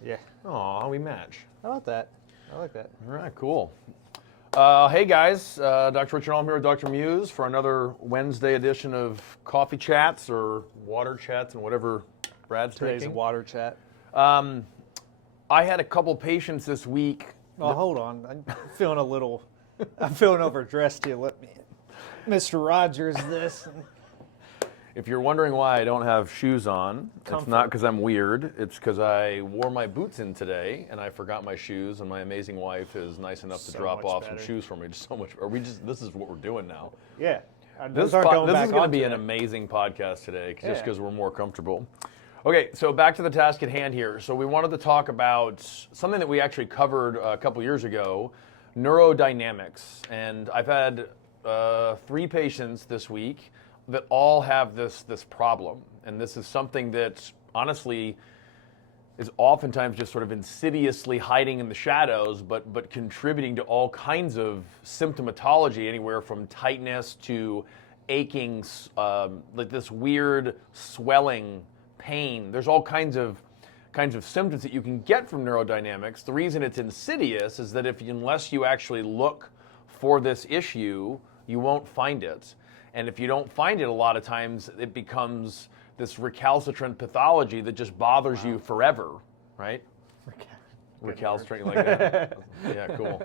Yeah. Aw, we match. I like that. I like that. All right, cool. Hey guys, Dr. Richard Alm here with Dr. Muse for another Wednesday edition of Coffee Chats or Water Chats and whatever Brad's Today's a drinking. water chat. I had a couple patients this week. Oh, hold on. I'm feeling overdressed here. Let me, Mr. Rogers, this. If you're wondering why I don't have shoes on, It's not because I'm weird. It's because I wore my boots in today and I forgot my shoes, and my amazing wife is nice enough to drop off some shoes for me. Just so much. This is what we're doing now. Yeah. This is going to be an amazing podcast today, just because we're more comfortable. Okay, so back to the task at hand here. So we wanted to talk about something that we actually covered a couple years ago, neurodynamics. And I've had 3 patients this week that all have this problem. And this is something that honestly is oftentimes just sort of insidiously hiding in the shadows, but contributing to all kinds of symptomatology, anywhere from tightness to aching, like this weird swelling, pain. There's all kinds of symptoms that you can get from neurodynamics. The reason it's insidious is that unless you actually look for this issue, you won't find it. And if you don't find it, a lot of times it becomes this recalcitrant pathology that just bothers you forever, right? Recalcitrant like that? Yeah, cool.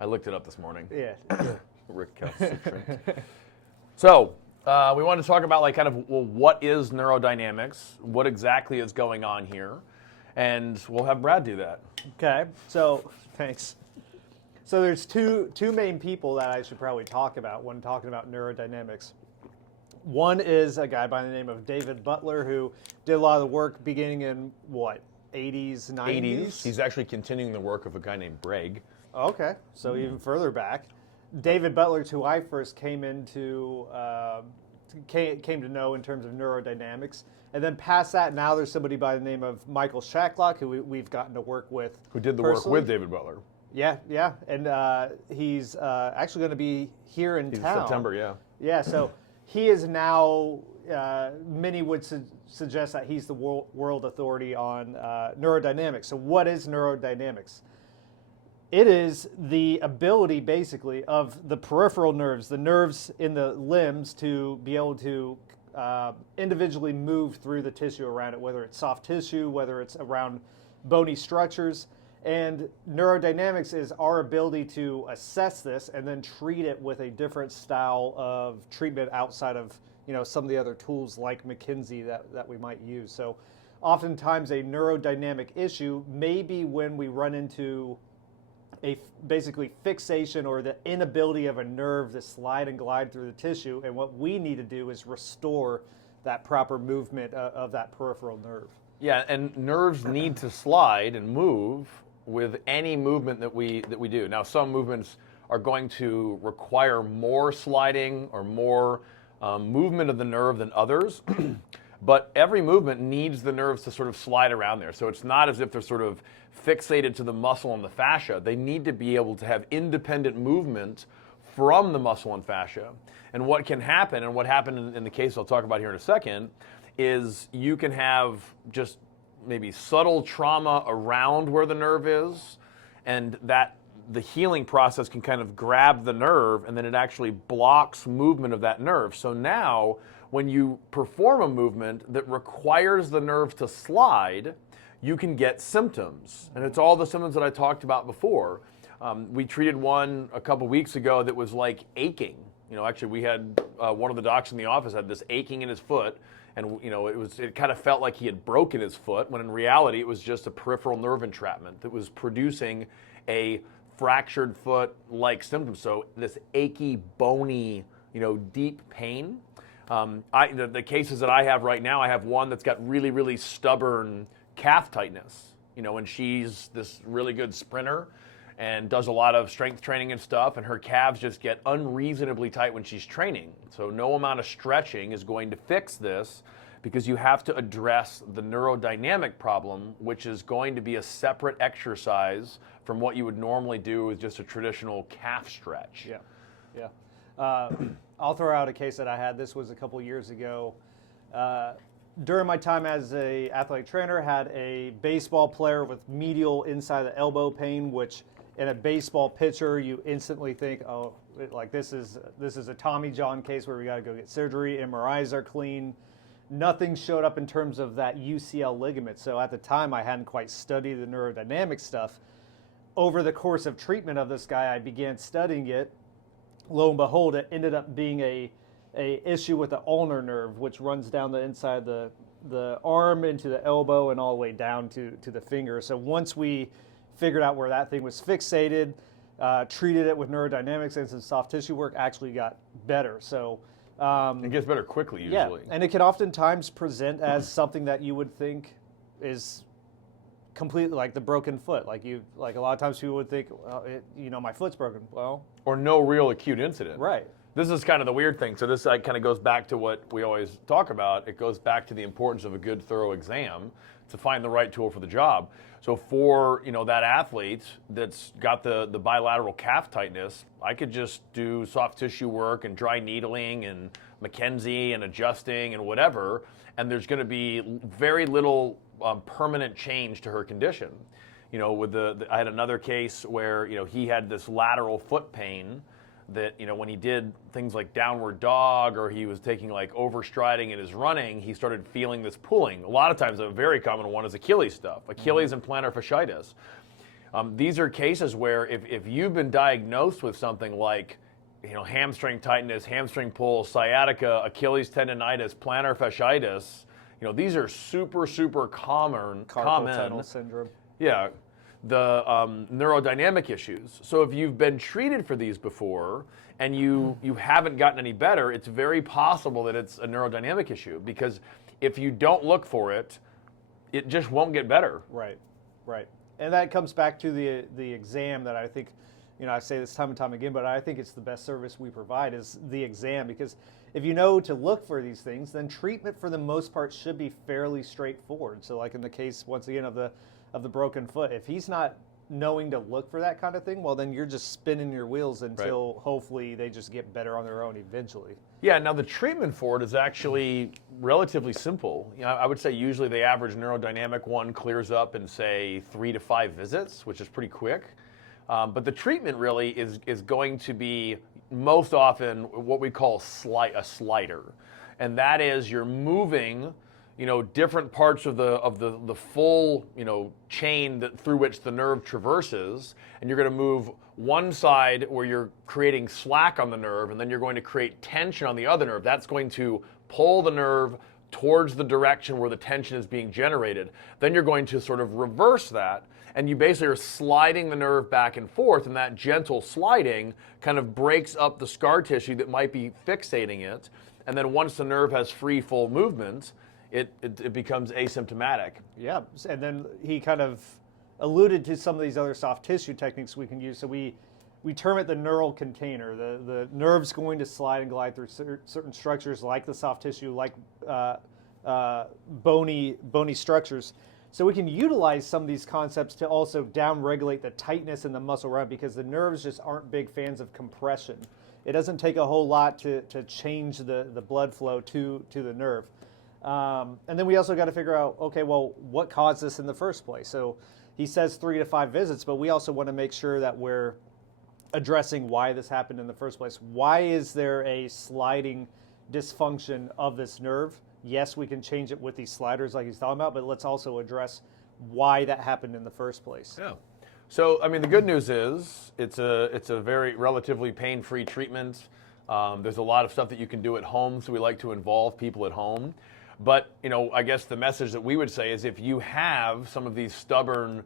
I looked it up this morning. Yeah. Recalcitrant. So, we want to talk about what is neurodynamics, what exactly is going on here, and we'll have Brad do that. Okay. So, thanks. So there's two main people that I should probably talk about when talking about neurodynamics. One is a guy by the name of David Butler, who did a lot of the work beginning in, 80s, 90s? He's actually continuing the work of a guy named Breg. Okay, so even further back. David Butler, who I first came to know in terms of neurodynamics. And then past that, now there's somebody by the name of Michael Shacklock, who we've gotten to work with. Who did the work with David Butler. Yeah, and he's actually going to be here in town. In September, yeah. Yeah, so he is now, many would suggest that he's the world authority on neurodynamics. So what is neurodynamics? It is the ability, basically, of the peripheral nerves, the nerves in the limbs, to be able to individually move through the tissue around it, whether it's soft tissue, whether it's around bony structures. And neurodynamics is our ability to assess this and then treat it with a different style of treatment outside of some of the other tools like McKinsey that we might use. So oftentimes a neurodynamic issue may be when we run into basically fixation or the inability of a nerve to slide and glide through the tissue, and what we need to do is restore that proper movement of that peripheral nerve. Yeah, and nerves need to slide and move with any movement that we do. Now, some movements are going to require more sliding or more movement of the nerve than others, but every movement needs the nerves to sort of slide around there. So it's not as if they're sort of fixated to the muscle and the fascia. They need to be able to have independent movement from the muscle and fascia. And what can happen, and what happened in the case I'll talk about here in a second, is you can have just maybe subtle trauma around where the nerve is, and that the healing process can kind of grab the nerve, and then it actually blocks movement of that nerve. So now, when you perform a movement that requires the nerve to slide, you can get symptoms. And it's all the symptoms that I talked about before. We treated one a couple weeks ago that was like aching. Actually, we had one of the docs in the office had this aching in his foot, and it kind of felt like he had broken his foot, when in reality it was just a peripheral nerve entrapment that was producing a fractured foot-like symptom. So this achy, bony, deep pain. The cases that I have right now, I have one that's got really, really stubborn calf tightness. And she's this really good sprinter and does a lot of strength training and stuff, and her calves just get unreasonably tight when she's training. So no amount of stretching is going to fix this, because you have to address the neurodynamic problem, which is going to be a separate exercise from what you would normally do with just a traditional calf stretch. Yeah. I'll throw out a case that I had. This was a couple years ago. During my time as a athletic trainer, had a baseball player with medial inside the elbow pain, which in a baseball pitcher, you instantly think, oh, like this is a Tommy John case where we got to go get surgery. MRIs are clean. Nothing showed up in terms of that UCL ligament. So at the time, I hadn't quite studied the neurodynamic stuff. Over the course of treatment of this guy, I began studying it. Lo and behold, it ended up being a issue with the ulnar nerve, which runs down the inside of the arm into the elbow and all the way down to the finger. So once we figured out where that thing was fixated, treated it with neurodynamics and some soft tissue work, actually got better. So it gets better quickly usually. Yeah, and it can oftentimes present as something that you would think is completely like the broken foot. Like a lot of times people would think, well, my foot's broken. Well, or no real acute incident. Right. This is kind of the weird thing. So this kind of goes back to what we always talk about. It goes back to the importance of a good, thorough exam to find the right tool for the job. So for that athlete that's got the bilateral calf tightness, I could just do soft tissue work and dry needling and McKenzie and adjusting and whatever, and there's going to be very little permanent change to her condition. I had another case where he had this lateral foot pain that when he did things like downward dog or he was taking like overstriding in his running, he started feeling this pulling. A lot of times a very common one is Achilles stuff, Achilles and plantar fasciitis. These are cases where if you've been diagnosed with something like hamstring tightness, hamstring pull, sciatica, Achilles tendonitis, plantar fasciitis, these are super, super common. Carpal tunnel syndrome. Yeah. The neurodynamic issues. So if you've been treated for these before and you haven't gotten any better, it's very possible that it's a neurodynamic issue, because if you don't look for it, it just won't get better. Right. And that comes back to the exam that I think, I say this time and time again, but I think it's the best service we provide is the exam, because if you know to look for these things, then treatment for the most part should be fairly straightforward. So like in the case, once again, of the broken foot, if he's not knowing to look for that kind of thing, well, then you're just spinning your wheels until hopefully they just get better on their own eventually. Yeah, now the treatment for it is actually relatively simple. I would say usually the average neurodynamic one clears up in, say, 3 to 5 visits, which is pretty quick. But the treatment really is going to be most often what we call a slider. And that is you're moving different parts of the full, chain through which the nerve traverses, and you're going to move one side where you're creating slack on the nerve, and then you're going to create tension on the other nerve. That's going to pull the nerve towards the direction where the tension is being generated. Then you're going to sort of reverse that, and you basically are sliding the nerve back and forth, and that gentle sliding kind of breaks up the scar tissue that might be fixating it. And then once the nerve has free, full movement, it becomes asymptomatic. Yeah, and then he kind of alluded to some of these other soft tissue techniques we can use. So we term it the neural container. The nerve's going to slide and glide through certain structures like the soft tissue, like bony structures. So we can utilize some of these concepts to also down-regulate the tightness in the muscle run, because the nerves just aren't big fans of compression. It doesn't take a whole lot to change the blood flow to the nerve. And then we also got to figure out, okay, well, what caused this in the first place? So he says 3 to 5 visits, but we also want to make sure that we're addressing why this happened in the first place. Why is there a sliding dysfunction of this nerve? Yes, we can change it with these sliders like he's talking about, but let's also address why that happened in the first place. Yeah. So, I mean, the good news is it's a very relatively pain-free treatment. There's a lot of stuff that you can do at home, so we like to involve people at home. But, I guess the message that we would say is if you have some of these stubborn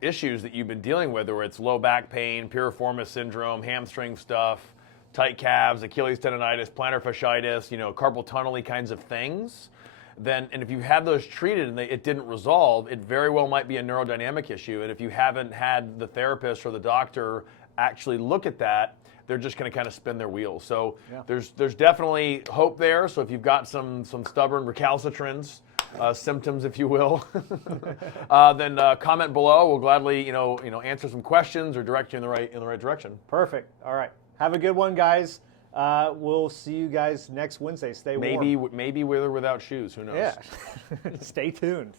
issues that you've been dealing with, whether it's low back pain, piriformis syndrome, hamstring stuff, tight calves, Achilles tendonitis, plantar fasciitis, carpal tunnel-y kinds of things, and if you have those treated and it didn't resolve, it very well might be a neurodynamic issue. And if you haven't had the therapist or the doctor actually look at that, they're just going to kind of spin their wheels. So yeah. There's definitely hope there. So if you've got some stubborn recalcitrance symptoms, if you will, then comment below. We'll gladly answer some questions or direct you in the right direction. Perfect. All right. Have a good one, guys. We'll see you guys next Wednesday. Stay warm. Maybe with or without shoes. Who knows? Yeah. Stay tuned.